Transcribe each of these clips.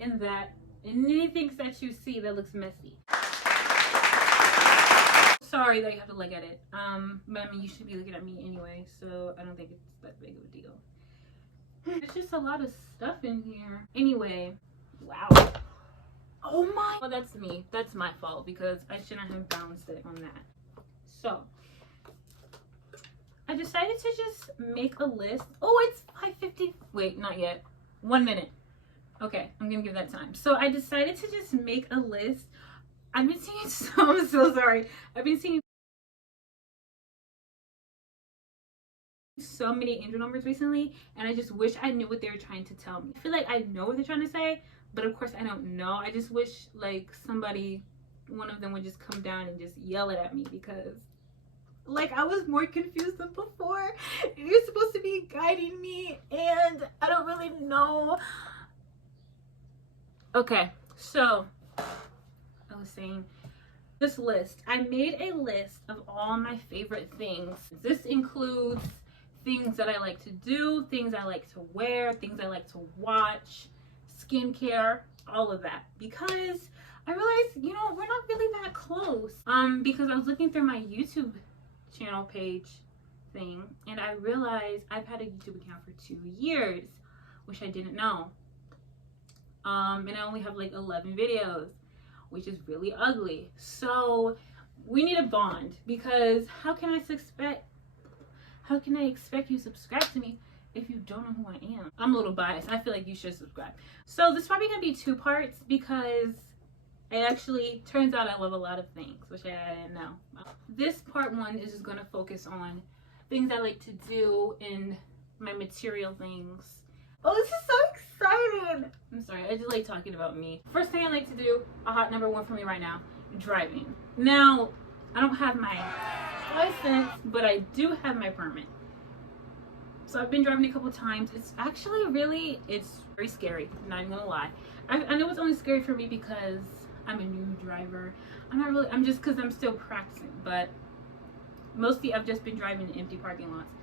and that, and anything that you see that looks messy. Sorry that you have to look at it. But I mean, you should be looking at me anyway, so I don't think it's that big of a deal. There's just a lot of stuff in here. Anyway, wow. Oh my. Well, that's me. That's my fault because I shouldn't have balanced it on that. So, I decided to just make a list. Oh, it's 5:50. Wait, not yet. 1 minute. Okay, I'm gonna give that time. So I decided to just make a list. I've been seeing I'm so sorry. I've been seeing so many angel numbers recently, and I just wish I knew what they were trying to tell me. I feel like I know what they're trying to say, but of course I don't know. I just wish like somebody, one of them would just come down and just yell it at me, because like I was more confused than before. You're supposed to be guiding me and I don't really know. Okay, so I was saying this list. I made a list of all my favorite things. This includes things that I like to do, things I like to wear, things I like to watch, skincare, all of that. Because I realized, you know, we're not really that close. Because I was looking through my YouTube channel page thing, and I realized I've had a YouTube account for 2 years, which I didn't know. And I only have like 11 videos, which is really ugly. So we need a bond, because how can I expect you to subscribe to me if you don't know who I am? I'm a little biased. I feel like you should subscribe. So this is probably gonna be 2 parts, because it actually turns out I love a lot of things, which I didn't know. This part 1 is just gonna focus on things I like to do and my material things. Oh, this is so exciting! I'm sorry, I just like talking about me. First thing I like to do, a hot number 1 for me right now, driving. Now, I don't have my license, but I do have my permit. So I've been driving a couple times. It's actually it's very scary, I'm not even gonna lie. I know it's only scary for me because I'm a new driver. I'm just because I'm still practicing, but mostly I've just been driving in empty parking lots.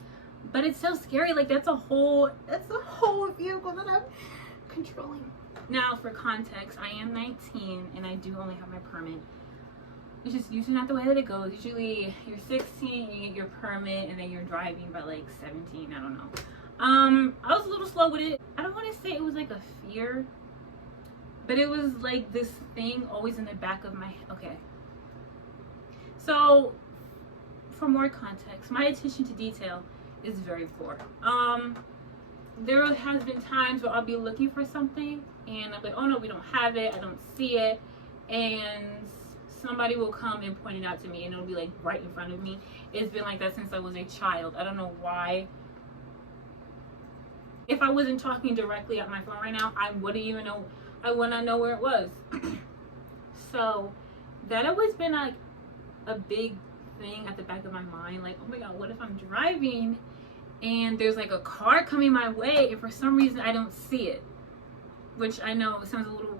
But it's so scary, like that's a whole vehicle that I'm controlling. Now for context, I am 19 and I do only have my permit. It's just usually not the way that it goes. Usually you're 16, you get your permit, and then you're driving by like 17, I don't know. I was a little slow with it. I don't want to say it was like a fear, but it was like this thing always in the back of my head. Okay. So for more context, my attention to detail is very poor. There has been times where I'll be looking for something and I'm like, oh no, we don't have it, I don't see it, and somebody will come and point it out to me, and it'll be like right in front of me. It's been like that since I was a child. I don't know why. If I wasn't talking directly at my phone right now, I wouldn't even know. I would not know where it was. So that always been like a big thing at the back of my mind, like, oh my god, what if I'm driving and there's like a car coming my way and for some reason I don't see it? Which I know it sounds a little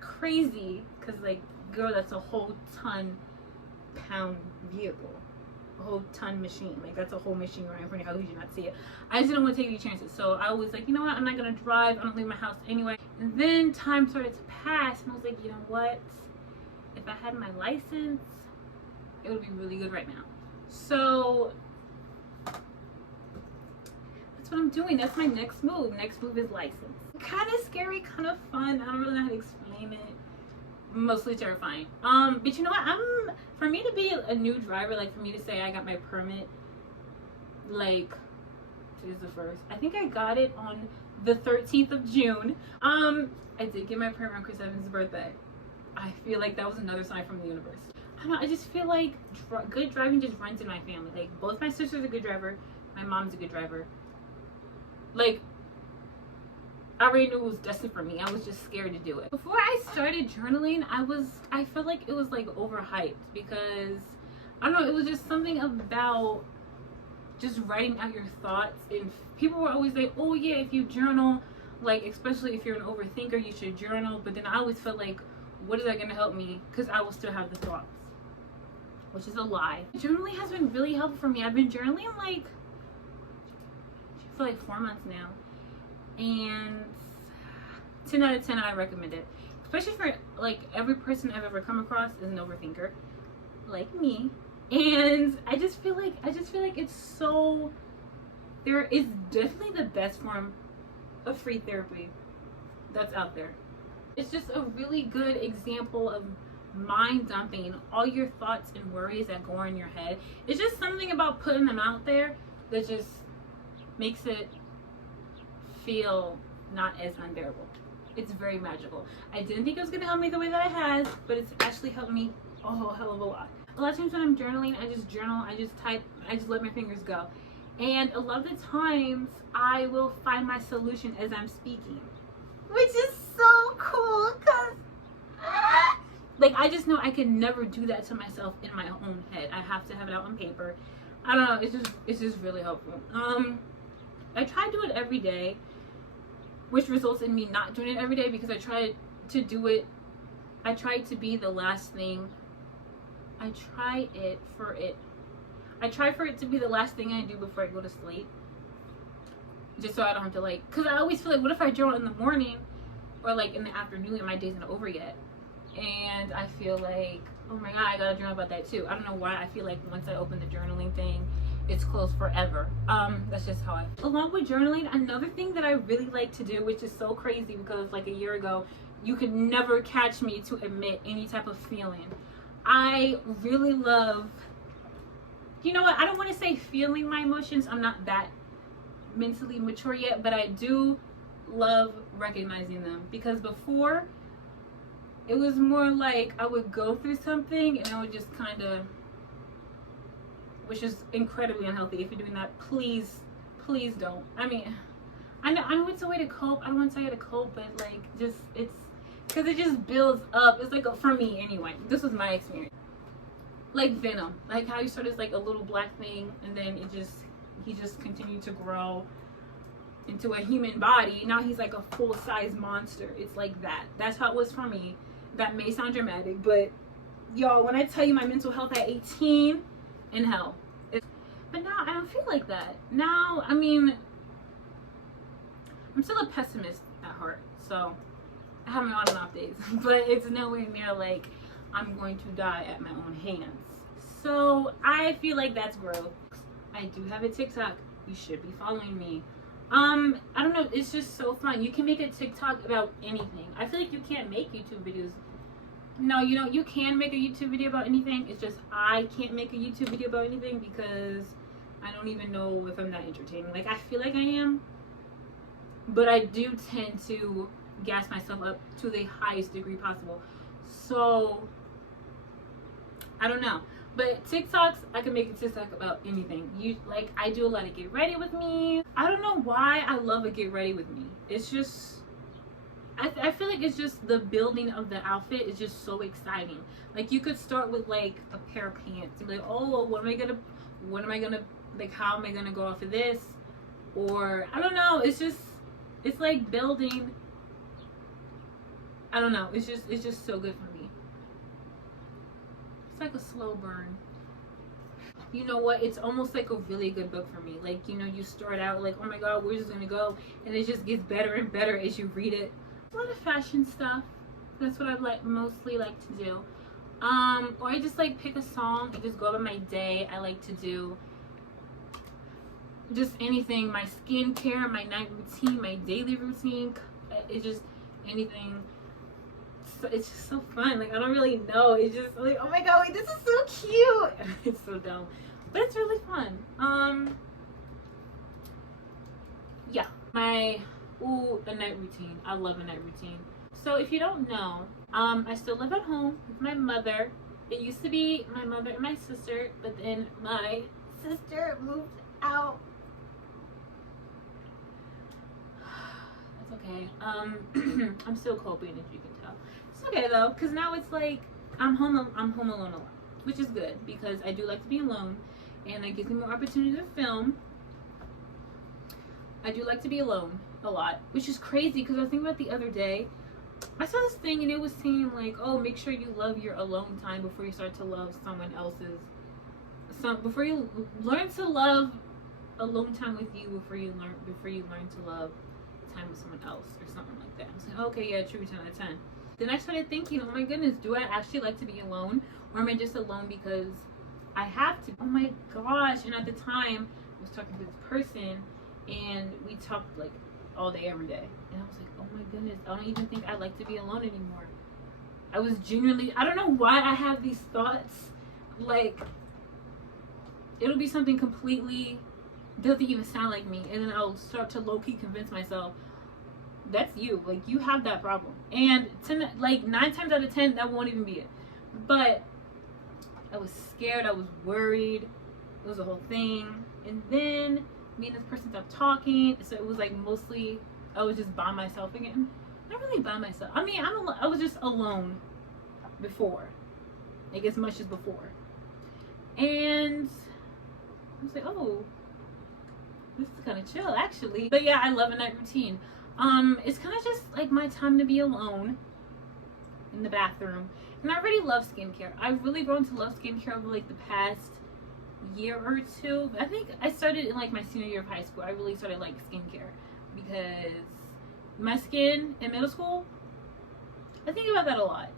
crazy, because like, girl, that's a whole ton-pound vehicle, a whole ton machine. Like that's a whole machine right in front of you. How could you not see it? I just didn't want to take any chances, so I was like, you know what, I'm not gonna drive. I don't leave my house anyway. And then time started to pass and I was like, you know what, if I had my license, it would be really good right now. So that's what I'm doing. That's my next move. Next move is license. Kind of scary, kind of fun. I don't really know how to explain it. Mostly terrifying. But you know what? For me to be a new driver, like for me to say I got my permit, like today's the 1st. I think I got it on the 13th of June. I did get my permit on Chris Evans' birthday. I feel like that was another sign from the universe. I don't know, I just feel like good driving just runs in my family. Like both my sisters are a good driver, my mom's a good driver. Like I already knew it was destined for me. I was just scared to do it. Before I started journaling, I felt like it was like overhyped, because I don't know, it was just something about just writing out your thoughts, and people were always like, oh yeah, if you journal, like especially if you're an overthinker, you should journal. But then I always felt like, what is that going to help me? Because I will still have the thoughts, which is a lie. Journaling has been really helpful for me. I've been journaling like for like 4 months now, and 10 out of 10, I recommend it. Especially for, like, every person I've ever come across is an overthinker, like me. And I just feel like it's so, there is definitely the best form of free therapy that's out there. It's just a really good example of mind dumping all your thoughts and worries that go on in your head. It's just something about putting them out there that just makes it feel not as unbearable. It's very magical. I didn't think it was going to help me the way that it has, but it's actually helped me a whole hell of a lot. A lot of times when I'm journaling, I just journal, I just type, I just let my fingers go. And a lot of the times, I will find my solution as I'm speaking, which is so cool, because like, I just know I can never do that to myself in my own head. I have to have it out on paper. I don't know, it's just really helpful. I try to do it every day, which results in me not doing it every day, because I try to do it, I try to be the last thing, I try for it to be the last thing I do before I go to sleep, just so I don't have to, like, because I always feel like, what if I journal in the morning or like in the afternoon and my day's not over yet, and I feel like, oh my god, I gotta journal about that too. I don't know why I feel like once I open the journaling thing, it's closed forever. That's just how I feel. Along with journaling, another thing that I really like to do, which is so crazy because like a year ago, you could never catch me to admit any type of feeling. I really love, you know what, I don't want to say feeling my emotions, I'm not that mentally mature yet, but I do love recognizing them, because before it was more like I would go through something and I would just kind of, which is incredibly unhealthy. If you're doing that, please don't. I mean, I know it's a way to cope. I don't want to tell you to cope, but like, just, it's because it just builds up. It's like for me anyway, this was my experience. Like Venom, like how you started as like a little black thing, and then he just continued to grow into a human body. Now he's like a full-size monster. It's like that. That's how it was for me. That may sound dramatic, but y'all, when I tell you my mental health at 18, in hell. But now I don't feel like that. Now, I mean, I'm still a pessimist at heart, so I have my on and off days, but it's nowhere near like I'm going to die at my own hands. So I feel like that's growth. I do have a TikTok. You should be following me. I don't know, it's just so fun. You can make a TikTok about anything. I feel like you can't make YouTube videos. No, you know, you can make a YouTube video about anything. It's just I can't make a YouTube video about anything because I don't even know if I'm that entertaining. Like, I feel like I am, but I do tend to gas myself up to the highest degree possible. So I don't know. But TikToks, I can make a TikTok about anything. Like, I do a lot of get ready with me. I don't know why I love a get ready with me. It's just, I feel like it's just the building of the outfit is just so exciting. Like, you could start with like a pair of pants and be like, oh, well, what am I gonna, like, how am I gonna go off of this? Or, I don't know, it's like building, I don't know, it's just so good for me. It's like a slow burn. You know what? It's almost like a really good book for me. Like, you know, you start out like, oh my god, where's this gonna go? And it just gets better and better as you read it. A lot of fashion stuff. That's what I mostly like to do. Or I just like pick a song and just go about my day. I like to do just anything. My skincare, my night routine, my daily routine. It's just anything. It's just so fun. Like, I don't really know. It's just like, oh my god, wait, this is so cute. It's so dumb, but it's really fun. Yeah, a night routine. I love a night routine. So if you don't know, I still live at home with my mother. It used to be my mother and my sister, but then my sister moved out. That's okay. I'm still coping, as you can tell. It's okay though, because now it's like I'm home alone a lot, which is good because I do like to be alone, and it gives me more opportunity to film. I do like to be alone a lot, which is crazy because I was thinking about the other day. I saw this thing and it was saying like, oh, make sure you love your alone time before you start to love someone else's. Before you learn to love alone time with you, before you learn to love time with someone else, or something like that. I was like, Okay, yeah, true, 10 out of 10. Then I started thinking, oh my goodness, do I actually like to be alone? Or am I just alone because I have to? Oh my gosh. And at the time, I was talking to this person and we talked like all day, every day. And I was like, oh my goodness, I don't even think I like to be alone anymore. I was genuinely, I don't know why I have these thoughts. Like, it'll be something completely, doesn't even sound like me. And then I'll start to low-key convince myself, that's you. Like, you have that problem. And 9 times out of 10, that won't even be it. But I was scared. I was worried. It was a whole thing. And then me and this person stopped talking. So it was like mostly I was just by myself again. Not really by myself. I mean, I was just alone before. Like as much as before. And I was like, oh, this is kind of chill actually. But yeah, I love a night routine. It's kind of just like my time to be alone in the bathroom. And I really love skincare. I've really grown to love skincare over like the past year or two. I think I started in like my senior year of high school. I really started like skincare because my skin in middle school, I think about that a lot.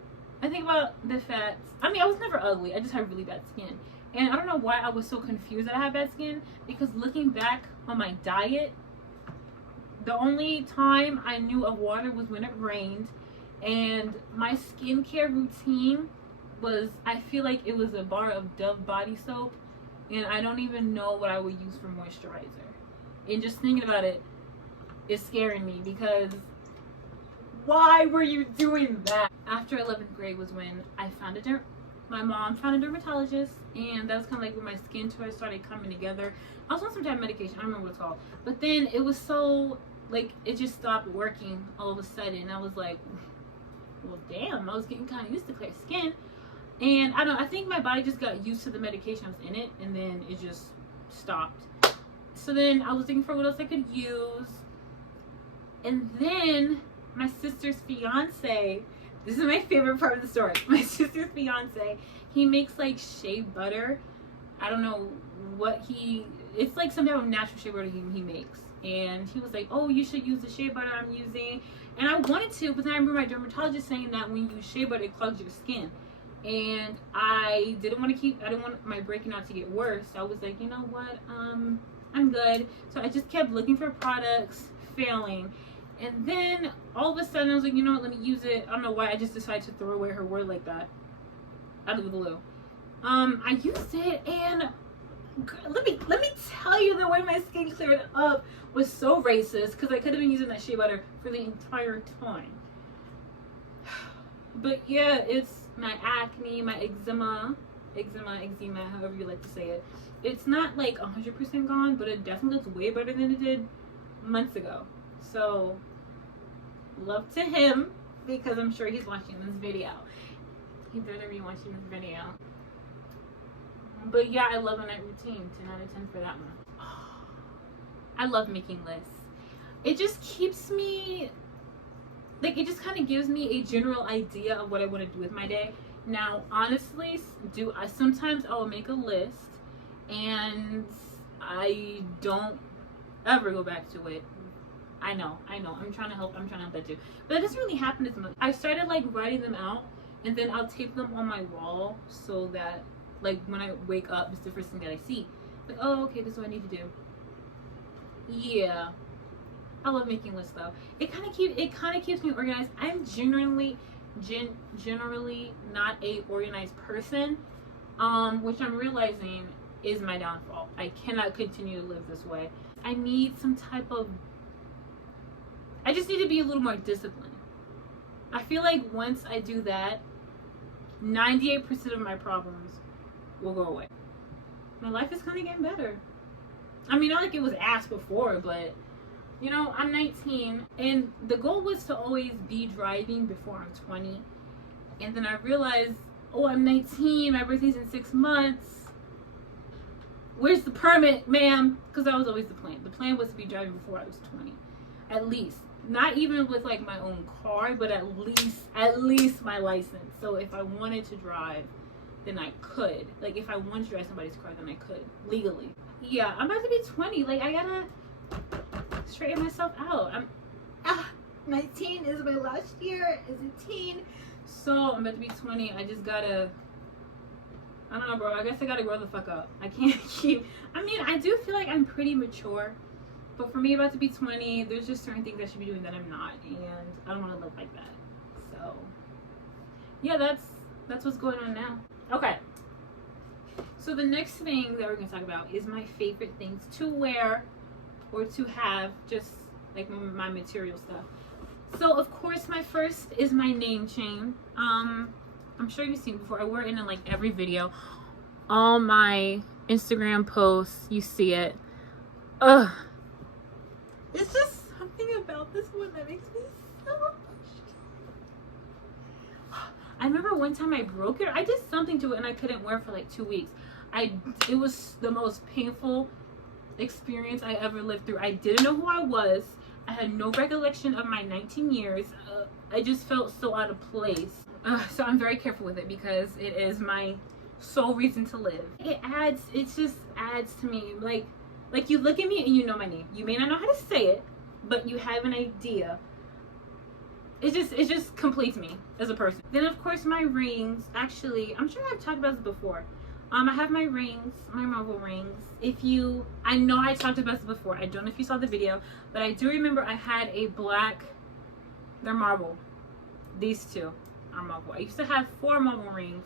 I think about the fats. I mean, I was never ugly. I just had really bad skin. And I don't know why I was so confused that I had bad skin, because looking back on my diet, the only time I knew of water was when it rained. And my skincare routine was, I feel like it was a bar of Dove body soap, and I don't even know what I would use for moisturizer. And just thinking about it is scaring me, because why were you doing that? After 11th grade was when I found my mom found a dermatologist, and that was kind of like when my skin toys started coming together. I was on some type of medication, I don't remember what it's called, but then it was so, like, it just stopped working all of a sudden. I was like, well, damn, I was getting kind of used to clear skin. And I think my body just got used to the medication I was in it, and then it just stopped. So then I was looking for what else I could use. And then my sister's fiance, this is my favorite part of the story. My sister's fiance, he makes like shea butter. I don't know what it's like some type of natural shea butter he makes. And he was like, oh, you should use the shea butter I'm using. And I wanted to, but then I remember my dermatologist saying that when you use shea butter, it clogs your skin. And I didn't want my breaking out to get worse. So I was like, you know what, I'm good. So I just kept looking for products, failing. And then all of a sudden I was like, you know what, let me use it. I don't know why I just decided to throw away her word like that, out of the blue. I used it, and let me tell you, the way my skin cleared up was so racist, because I could have been using that shea butter for the entire time. But yeah, it's my acne, my eczema, however you like to say it. It's not like 100% gone, but it definitely looks way better than it did months ago. So love to him, because I'm sure he's watching this video. He better be watching this video. But yeah, I love a night routine. 10 out of 10 for that one. I love making lists. It just keeps me, like, it just kind of gives me a general idea of what I want to do with my day. Now, honestly, sometimes I will make a list and I don't ever go back to it. I know. I'm trying to help that too. But it doesn't really happen as much. I started like writing them out, and then I'll tape them on my wall so that like when I wake up, it's the first thing that I see. Like, oh, okay, this is what I need to do. Yeah. I love making lists though. It kind of keeps me organized. I'm generally not a organized person, which I'm realizing is my downfall. I cannot continue to live this way. I need some type of, I just need to be a little more disciplined. I feel like once I do that, 98% of my problems will go away. My life is kind of getting better. I mean, not like it was ass before, but you know, I'm 19, and the goal was to always be driving before I'm 20. And then I realized, oh, I'm 19, my birthday's in 6 months. Where's the permit, ma'am? Because that was always the plan. The plan was to be driving before I was 20. At least. Not even with like my own car, but at least my license. So if I wanted to drive, then I could. Like if I wanted to drive somebody's car, then I could, legally. Yeah, I'm about to be 20. Like I gotta straighten myself out. 19 is my last year as a teen. So I'm about to be 20. I just gotta, I don't know, bro. I guess I gotta grow the fuck up. I can't keep, I mean, I do feel like I'm pretty mature. But for me, about to be 20, there's just certain things I should be doing that I'm not. And I don't want to look like that. So, yeah, that's what's going on now. Okay. So the next thing that we're going to talk about is my favorite things to wear or to have, just like my material stuff. So of course my first is my name chain. I'm sure you've seen it before. I wear it in like every video. All my Instagram posts, you see it. Ugh. It's just something about this one that makes me so I remember one time I broke it. I did something to it and I couldn't wear it for like 2 weeks. It was the most painful experience I ever lived through. I didn't know who I was. I had no recollection of my 19 years. I just felt so out of place. So I'm very careful with it because it is my sole reason to live. It just adds to me. Like you look at me and you know my name. You may not know how to say it, but you have an idea. It just completes me as a person. Then of course my rings. Actually, I'm sure I've talked about this before. I have my rings, my Marvel rings. I know I talked about this before. I don't know if you saw the video, but I do remember I had a black, they're Marvel. These two are Marvel. I used to have 4 Marvel rings.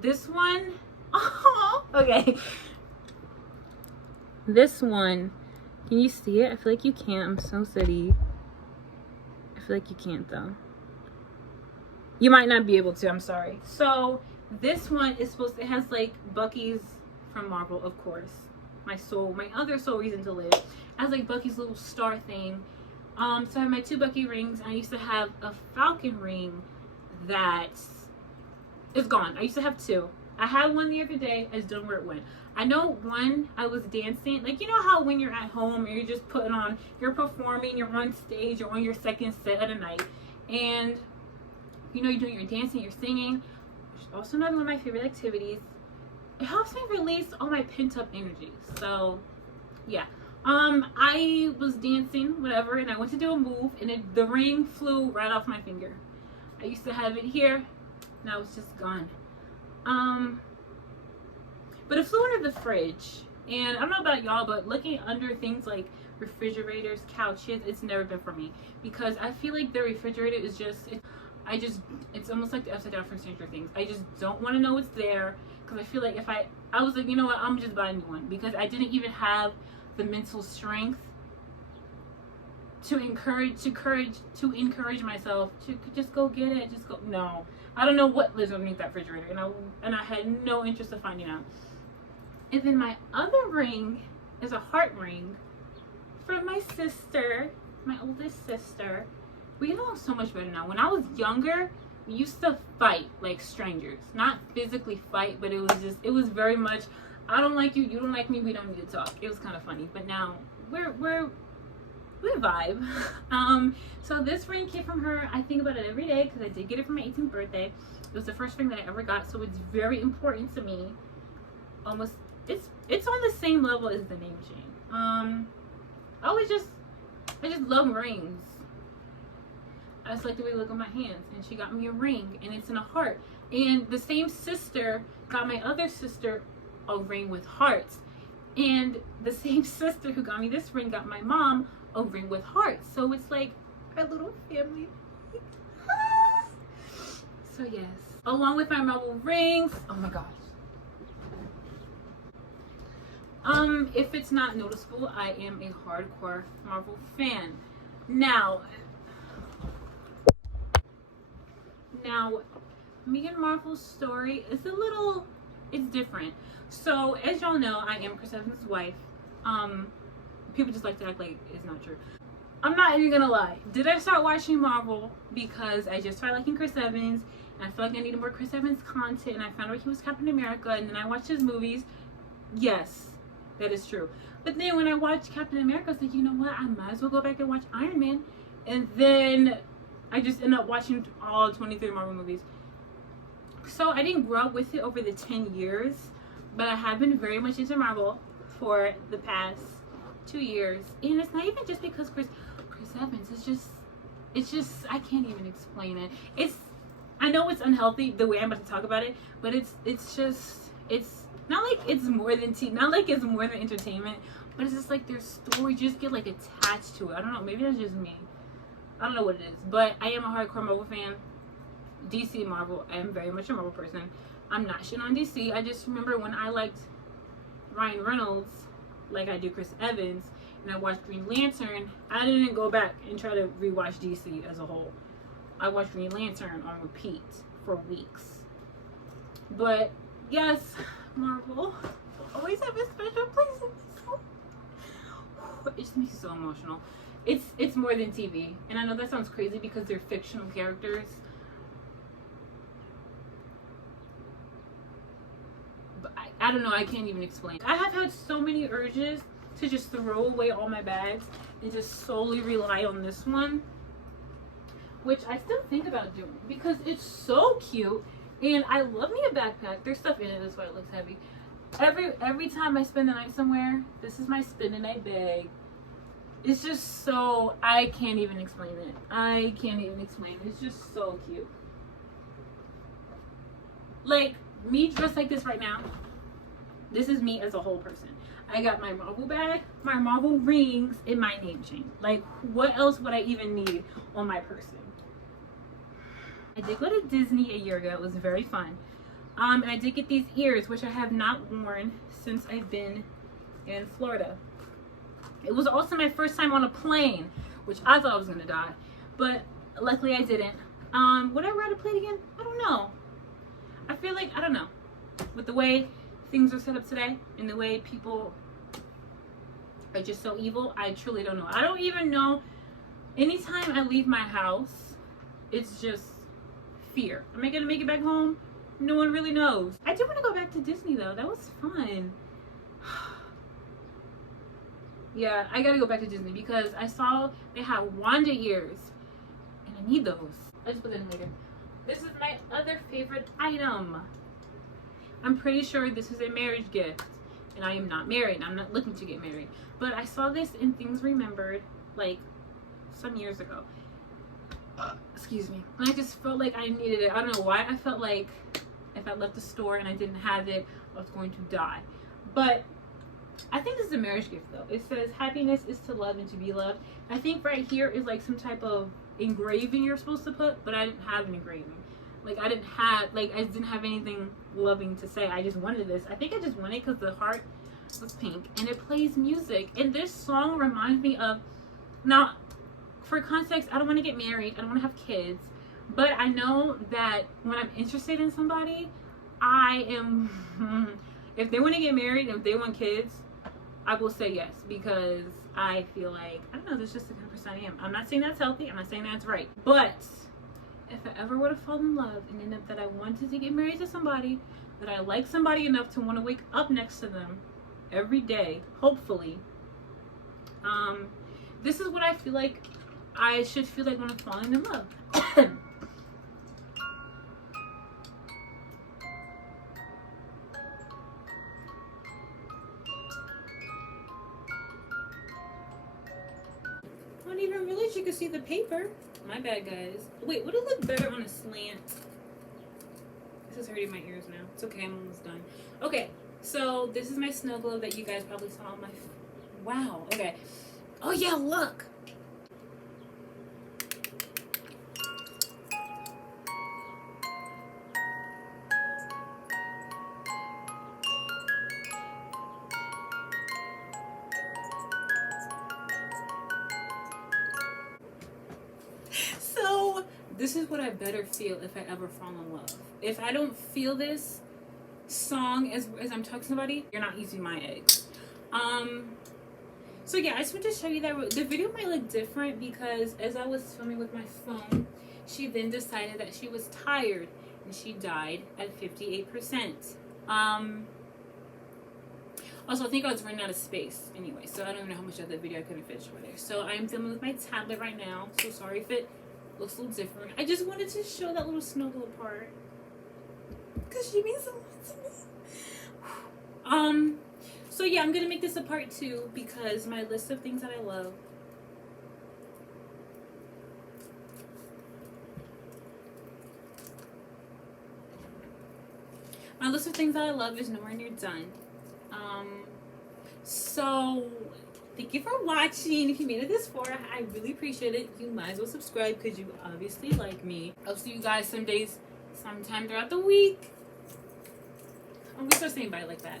This one, oh, okay. This one, can you see it? I feel like you can't. I'm so silly. I feel like you can't though. You might not be able to, I'm sorry. So this one is it has like Bucky's from Marvel, of course. My other sole reason to live. It has like Bucky's little star thing. So I have my 2 Bucky rings. I used to have a Falcon ring that is gone. I used to have 2. I had one the other day. I just don't know where it went. I know one, I was dancing. Like, you know how when you're at home, you're just putting on, you're performing, you're on stage, you're on your second set of the night. And, you know, you're doing your dancing, you're singing. Which is also another one of my favorite activities. It helps me release all my pent-up energy. So, yeah. I was dancing, whatever, and I went to do a move, and the ring flew right off my finger. I used to have it here. Now it's just gone. But it flew under the fridge. And I don't know about y'all, but looking under things like refrigerators, couches, it's never been for me. Because I feel like the refrigerator is just, it's almost like the upside down from Stranger Things. I just don't want to know it's there. Because I feel like if I was like, you know what, I'm just buying a new one. Because I didn't even have the mental strength to encourage myself to just go get it. Just go. No, I don't know what lives underneath that refrigerator, and I had no interest of finding out. And then my other ring is a heart ring from my sister, my oldest sister. We get along so much better now. When I was younger, we used to fight like strangers. Not physically fight, but it was very much, I don't like you, you don't like me, we don't need to talk. It was kind of funny. But now we vibe. So this ring came from her. I think about it every day because I did get it for my 18th birthday. It was the first ring that I ever got, so it's very important to me. Almost, it's on the same level as the name chain. I just love rings. I just like the way they look on my hands, and she got me a ring, and it's in a heart. And the same sister got my other sister a ring with hearts, and the same sister who got me this ring got my mom a ring with hearts. So it's like our little family. So yes, along with my Marvel rings. Oh my gosh. If it's not noticeable, I am a hardcore Marvel fan. Now, me and Marvel's story is it's different. So, as y'all know, I am Chris Evans' wife. People just like to act like it's not true. I'm not even gonna lie. Did I start watching Marvel because I just started liking Chris Evans, and I feel like I needed more Chris Evans content, and I found out he was Captain America, and then I watched his movies? Yes, that is true. But then when I watched Captain America, I was like, you know what? I might as well go back and watch Iron Man. And then I just ended up watching all 23 Marvel movies. So I didn't grow up with it over the 10 years, but I have been very much into Marvel for the past 2 years. And it's not even just because Chris Evans, it's just It's just, I can't even explain it. I know it's unhealthy the way I'm about to talk about it, but it's not like it's more than not like it's more than entertainment, but it's just like their story just get like attached to it. I don't know, maybe that's just me. I don't know what it is, but I am a hardcore Marvel fan. DC, Marvel. I am very much a Marvel person. I'm not shitting on DC. I just remember when I liked Ryan Reynolds, like I do Chris Evans, and I watched Green Lantern, I didn't go back and try to rewatch DC as a whole. I watched Green Lantern on repeat for weeks. But yes, Marvel will always have a special place in my soul. It just makes me so emotional. It's more than TV, and I know that sounds crazy because they're fictional characters. But I don't know. I can't even explain. I have had so many urges to just throw away all my bags and just solely rely on this one, which I still think about doing because it's so cute, and I love me a backpack. There's stuff in it, that's why it looks heavy. Every time I spend the night somewhere, this is my spend the night bag. It's just so, I can't even explain it. I can't even explain it. It's just so cute. Like, me dressed like this right now, this is me as a whole person. I got my Marvel bag, my Marvel rings, and my name chain. Like, what else would I even need on my person? I did go to Disney a year ago. It was very fun. And I did get these ears, which I have not worn since I've been in Florida. It was also my first time on a plane, which I thought I was going to die. But luckily I didn't. Would I ride a plane again? I don't know. I feel like, I don't know. With the way things are set up today and the way people are just so evil, I truly don't know. I don't even know. Anytime I leave my house, it's just fear. Am I going to make it back home? No one really knows. I do want to go back to Disney though. That was fun. Yeah, I gotta go back to Disney because I saw they had Wanda ears and I need those. I'll just put that in later. This is my other favorite item. I'm pretty sure this is a marriage gift and I am not married. I'm not looking to get married. But I saw this in Things Remembered like some years ago. Excuse me. And I just felt like I needed it. I don't know why. I felt like if I left the store and I didn't have it, I was going to die. But I think this is a marriage gift though. It says happiness is to love and to be loved. I think right here is like some type of engraving you're supposed to put, but I didn't have an engraving. Like I didn't have anything loving to say. I just wanted this. I think I just wanted it because the heart was pink and it plays music. And this song reminds me of, now for context, I don't want to get married. I don't want to have kids. But I know that when I'm interested in somebody, I am, if they want to get married and if they want kids, I will say yes, because I feel like, I don't know, that's just the kind of person I am. I'm not saying that's healthy. I'm not saying that's right. But if I ever were to fall in love and end up that I wanted to get married to somebody, that I like somebody enough to want to wake up next to them every day, hopefully, this is what I feel like I should feel like when I'm falling in love. I don't even realize you could see the paper. My bad, guys. Wait, would it look better on a slant? This is hurting my ears now. It's okay, I'm almost done. Okay, so this is my snow globe that you guys probably saw on my... Wow, okay. Oh yeah, look! This is what I better feel if I ever fall in love. If I don't feel this song as I'm talking to somebody, you're not using my eggs. So yeah, I just wanted to show you that the video might look different because as I was filming with my phone, she then decided that she was tired and she died at 58%. Also, I think I was running out of space anyway, so I don't even know how much of the video I could have finished over there. So I'm filming with my tablet right now, so sorry if it looks a little different. I just wanted to show that little snow globe part because she means a lot to me. So yeah, I'm gonna make this a part 2 because my list of things that I love My list of things that I love is nowhere near done. So thank you for watching. If you made it this far, I really appreciate it. You might as well subscribe because you obviously like me. I'll see you guys sometime throughout the week. I'm gonna start saying bye like that.